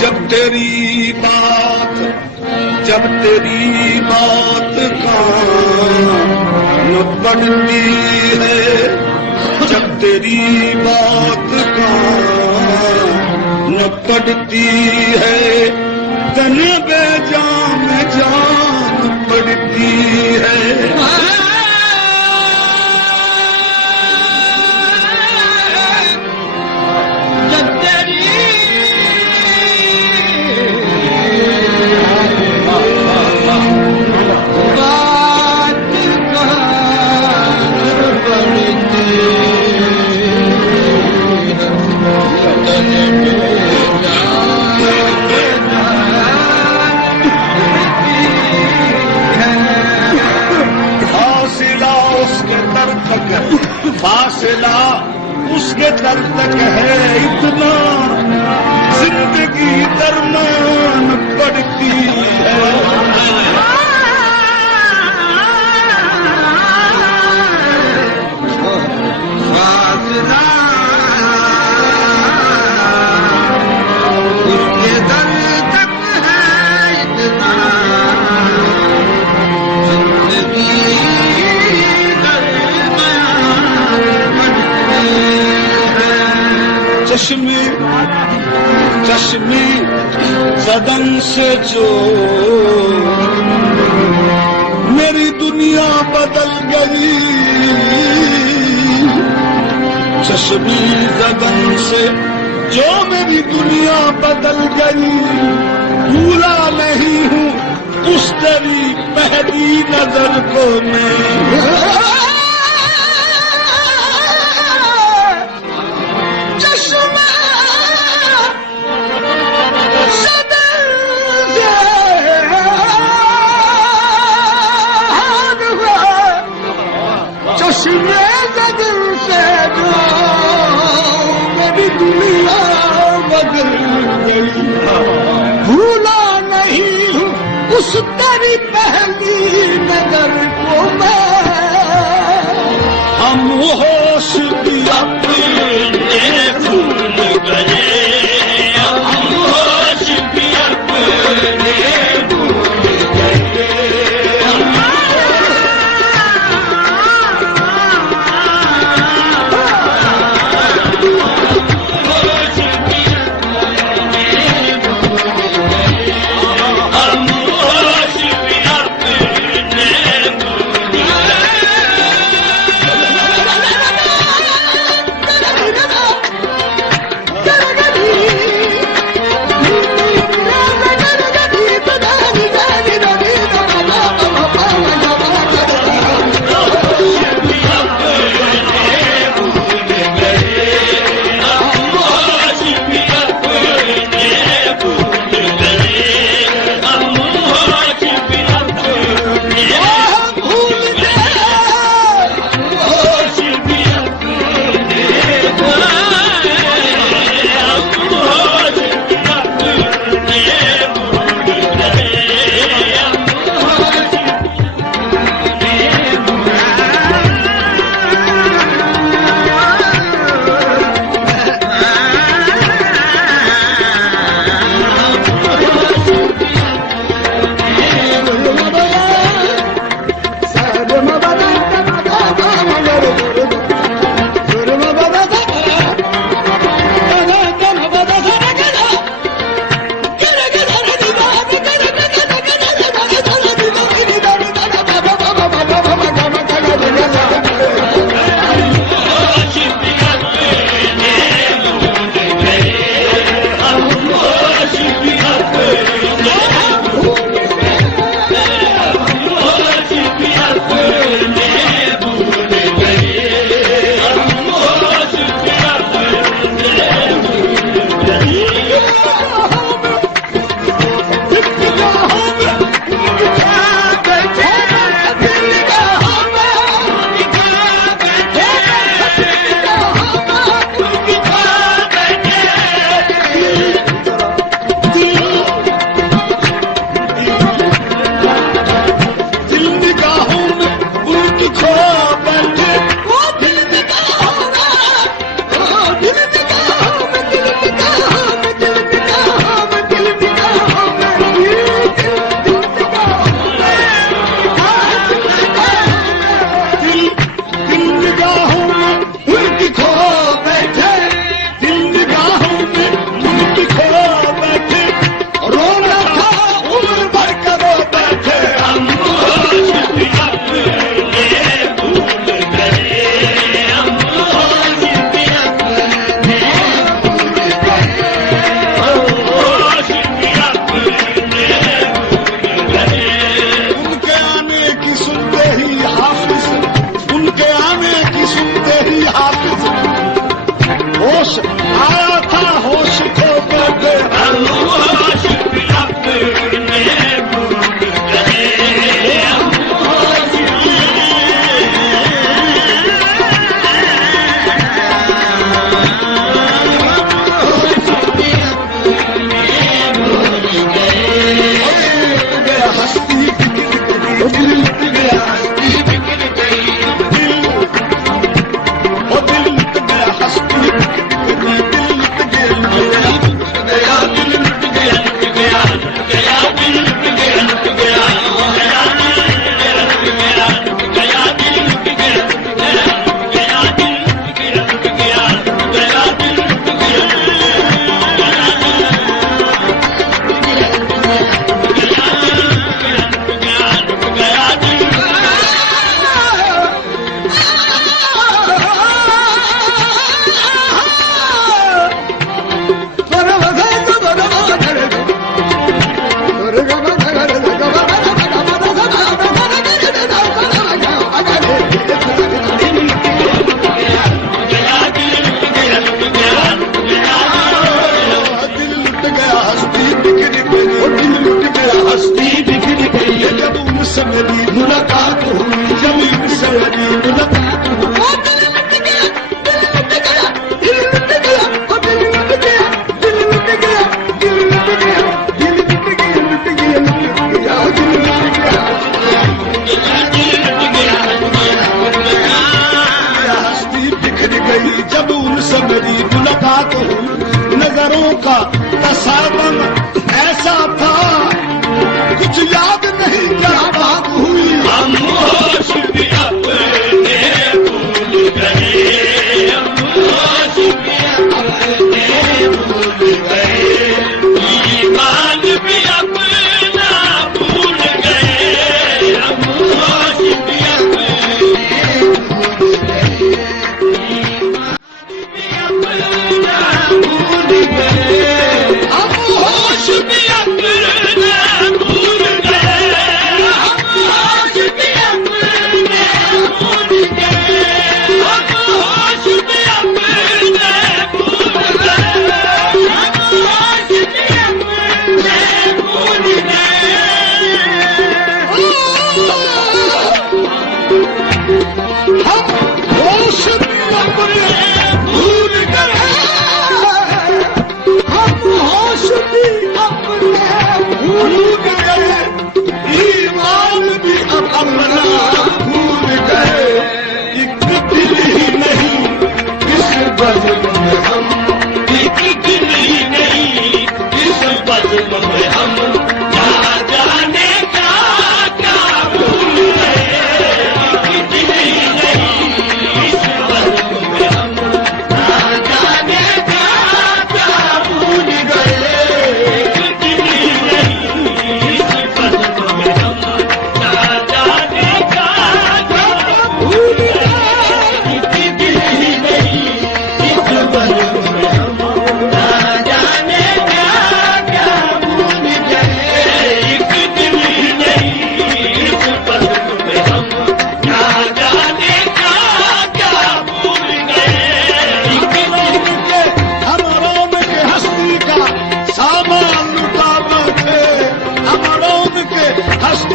जब तेरी बात कान पड़ती है, जब तेरी बात कान पड़ती है, तन बेजान जान पड़ती है। फासला उसके दर तक है इतना, जिंदगी दरमान पड़ती है। फासला उसके दर तक है इतना, जिंदगी चश्मे ज़दन से जो मेरी दुनिया बदल गई, चश्मे ज़दन से जो मेरी दुनिया बदल गई, भूला नहीं हूँ उस तेरी पहली नजर को मैं। भूला नहीं हूँ उस तेरी पहली नजर को मैं। हम होश भी अपने भूल गए, हम होश भी अपने भूल गए।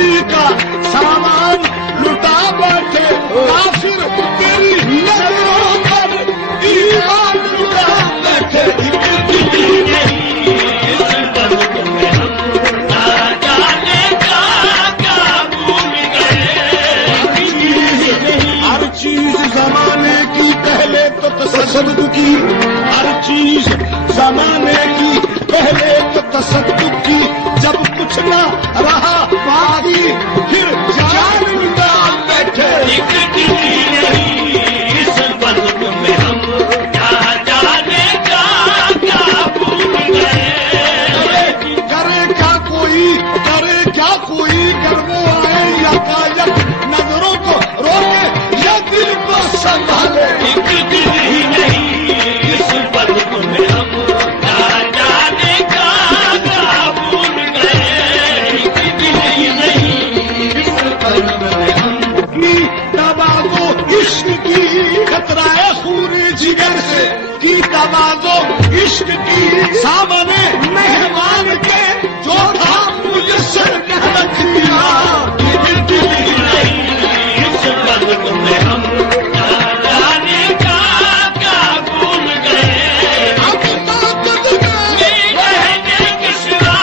जिंदगी का सामान लुटा बैठे काफिर तेरी नजरों पर ईमान लुटा बैठे। हर चीज जमाने की पहले तो तसद्दुक़ की, हर चीज जमाने की पहले तो तसद्दुक़ की, जब कुछ ना रहा बाकी फिर जान लुटा बैठे। इस बंद में हम क्या जाने क्या भूल गए। करे क्या कोई कर वो आए या कायक नजरों को रोके या दिल को संभाले। एक दिल ही नहीं इस बंद में हम क्या जाने क्या भूल गए। एक दिल ही नहीं इस बंद में हम की दवा दो इश्क की खतराए खूने जिगर से, की दवा दो इश्क की सामने मेहमान के जो था मुझे सर कह रख दिया। एक दिल ही नहीं इस बंद में हम क्या जाने क्या भूल गए। अब ताकत में रहने के सिवा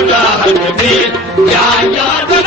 चाहत में क्या याद